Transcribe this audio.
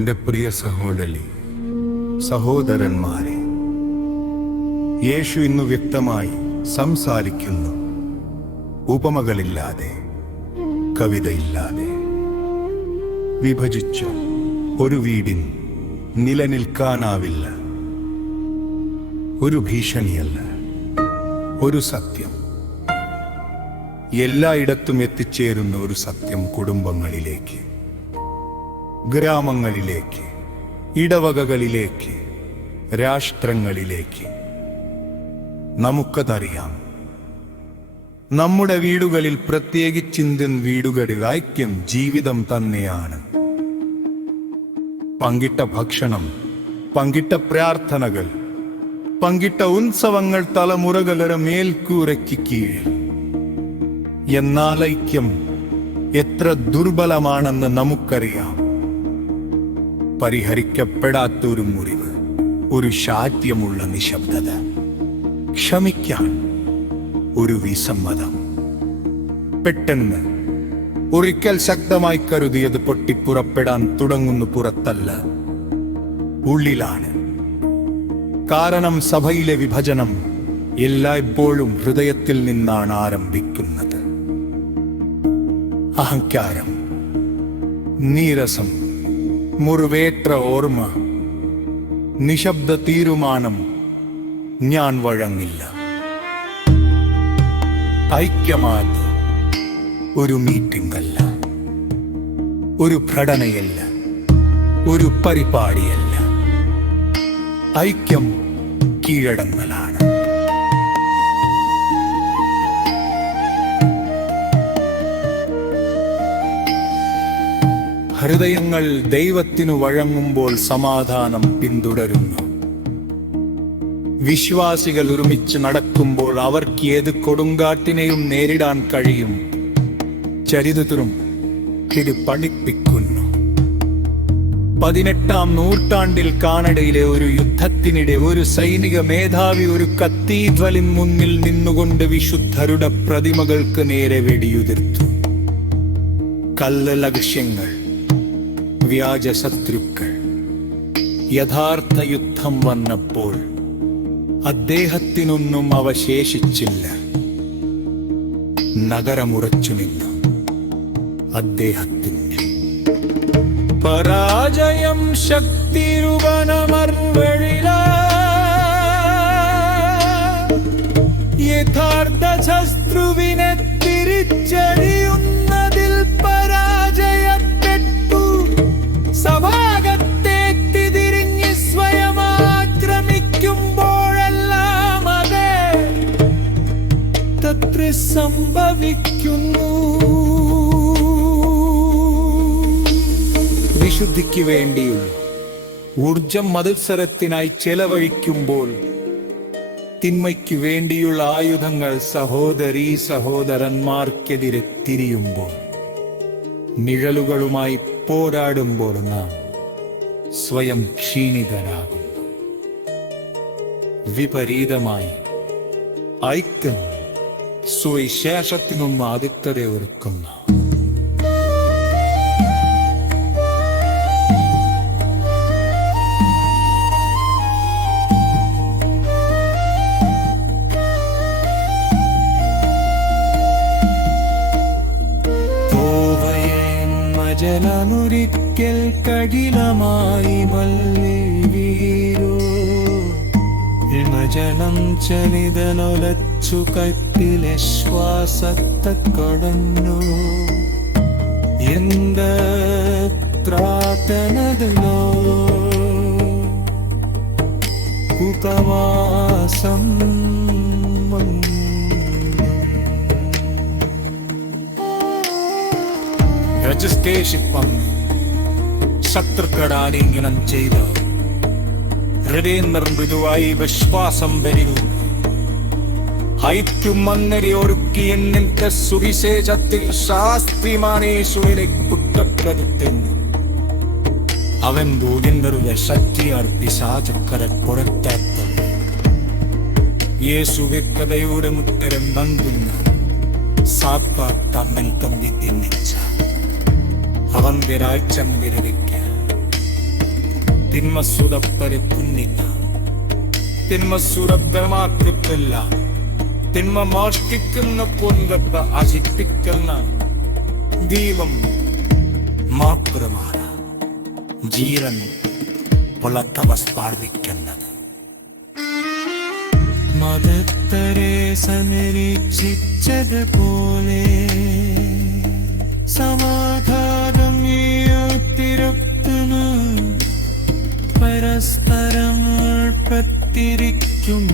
എൻ്റെ പ്രിയ സഹോദരി സഹോദരന്മാരെ, യേശു ഇന്നു വ്യക്തമായി സംസാരിക്കുന്നു. ഉപമകളില്ലാതെ, കവിതയില്ലാതെ. വിഭജിച്ച ഒരു വീടിന് നിലനിൽക്കാനാവില്ല. ഒരു ഭീഷണിയല്ല, ഒരു സത്യം. എല്ലായിടത്തും എത്തിച്ചേരുന്ന ഒരു സത്യം കുടുംബങ്ങളിലേക്ക്, ഗ്രാമങ്ങളിലേക്ക്, ഇടവകകളിലേക്ക്, രാഷ്ട്രങ്ങളിലേക്ക്. നമുക്കതറിയാം. നമ്മുടെ വീടുകളിൽ, പ്രത്യേകിച്ച് ഇന്ത്യൻ വീടുകളിൽ, ഐക്യം ജീവിതം തന്നെയാണ്. പങ്കിട്ട ഭക്ഷണം, പങ്കിട്ട പ്രാർത്ഥനകൾ, പങ്കിട്ട ഉത്സവങ്ങൾ തലമുറകളുടെ മേൽക്കൂരയ്ക്ക് കീഴിൽ. എന്നാൽ ഐക്യം എത്ര ദുർബലമാണെന്ന് നമുക്കറിയാം. പരിഹരിക്കപ്പെടാത്ത ഒരു മുറിവ്, ഒരു ശാഠ്യമുള്ള നിശബ്ദത, ക്ഷമിക്കാൻ ഒരു വിസമ്മതം. പെട്ടെന്ന് ഒരിക്കൽ ശക്തമായി കരുതിയത് പൊട്ടിപ്പുറപ്പെടാൻ തുടങ്ങുന്നു. പുറത്തല്ല, ഉള്ളിലാണ്. കാരണം സഭയിലെ വിഭജനം എല്ലായ്പ്പോഴും ഹൃദയത്തിൽ നിന്നാണ് ആരംഭിക്കുന്നത്. അഹങ്കാരം, നീരസം, മുറിവേറ്റ ഓർമ്മ, നിശബ്ദ തീരുമാനം, ഞാൻ വഴങ്ങില്ല. ഐക്യമാത് ഒരു മീറ്റിംഗ് അല്ല, ഒരു ഘടനയല്ല, ഒരു പരിപാടിയല്ല. ഐക്യം കീഴടങ്ങലാണ്. ഹൃദയങ്ങൾ ദൈവത്തിനു വഴങ്ങുമ്പോൾ സമാധാനം പിന്തുടരുന്നു. വിശ്വാസികൾ ഒരുമിച്ച് നടക്കുമ്പോൾ അവർക്ക് ഏത് കൊടുങ്കാറ്റിനെയും നേരിടാൻ കഴിയും. ചരിത്രവും ഇത് പഠിപ്പിക്കുന്നു. 18-ാം നൂറ്റാണ്ടിൽ കാനഡയിലെ ഒരു യുദ്ധത്തിനിടെ ഒരു സൈനിക മേധാവി ഒരു കത്തീഡ്രലിന് മുന്നിൽ നിന്നുകൊണ്ട് വിശുദ്ധരുടെ പ്രതിമകൾക്ക് നേരെ വെടിയുതിർത്തു. കല്ല് ലക്ഷ്യങ്ങൾ, വ്യാജ ശത്രുക്കൾ. യഥാർത്ഥ യുദ്ധം വന്നപ്പോൾ അദ്ദേഹത്തിനൊന്നും അവശേഷിച്ചില്ല. നഗരമുറച്ചു നിന്നു. അദ്ദേഹത്തിന് പരാജയം ശക്തിരുവനമർവഴില. യഥാർത്ഥ ശത്രുവിനെ തിരിച്ചറിയുന്നതിൽ പരാജയപ്പെട്ടു. സഭാഗത്തേക്ക് തിരിഞ്ഞ് സ്വയം ആക്രമിക്കുമ്പോഴെല്ലാം അത് തത്ര സംഭവിക്കുന്നു. വിശുദ്ധിക്ക് വേണ്ടിയുള്ള ഊർജം മത്സരത്തിനായി ചെലവഴിക്കുമ്പോൾ, തിന്മയ്ക്ക് വേണ്ടിയുള്ള ആയുധങ്ങൾ സഹോദരീ സഹോദരന്മാർക്കെതിരെ തിരിയുമ്പോൾ, നിഴലുകളുമായി പോരാടുമ്പോൾ നാം സ്വയം ക്ഷീണിതരാകുന്നു. വിപരീതമായി ഐക്യം സുവിശേഷത്തിനൊന്നും ആദിത്യത ഒരുക്കുന്ന ജനമൊരിക്കൽ കഠിനമായി മല്ലീരോ. ജനം ചലിതനൊലച്ചു കട്ടിലെ ശ്വാസത്തെ കടന്നു. എന്ത് പ്രാർത്ഥനതോ ഉപവാസം. രജിസ്ട്രേഷൻ വന്നു. ശത്രുക്കളാലിംഗനം ചെയ്ത് ഹൃദയം മൃദുവായി വിശ്വാസം വരികൂ. ഐക്യം അങ്ങനെ ഒരുക്കി എന്നിന്റെ സുവിശേഷത്തിൽ ശാസ്ത്രിമാനേശ്വരെ കുറ്റപ്പെടുത്തുന്നു. അവൻ ദൂതിന്റെ ശക്തിയാൽ പിശാചുക്കളെ പുറത്താക്കുന്നു. യേശു വ്യക്തതയുടെ ഉത്തരം നൽകുന്നു. സാത്താൻ തമ്മിൽ തമ്മിൽ തിന്നിച്ച അവന്റെ രാജ്യം വിരമിക്കാൻ തിന്മ സുതപ്പരക്കുന്നില്ല, തിന്മ സുരഭ്യമാക്കില്ല, തിന്മ മോഷ്ടിക്കുന്ന കൊല്ലത്ത അശിപ്പിക്കുന്ന ദീപം മാത്രമാണ് ജീവൻ പുലർത്തവ സ്പാർവിക്കുന്നത്. മദത്തരേസ നിരീക്ഷിച്ചതുപോലെ സമാധാനം തിരുത്തുന്നു, പരസ്പരം ഉൾപ്പെട്ടിരിക്കും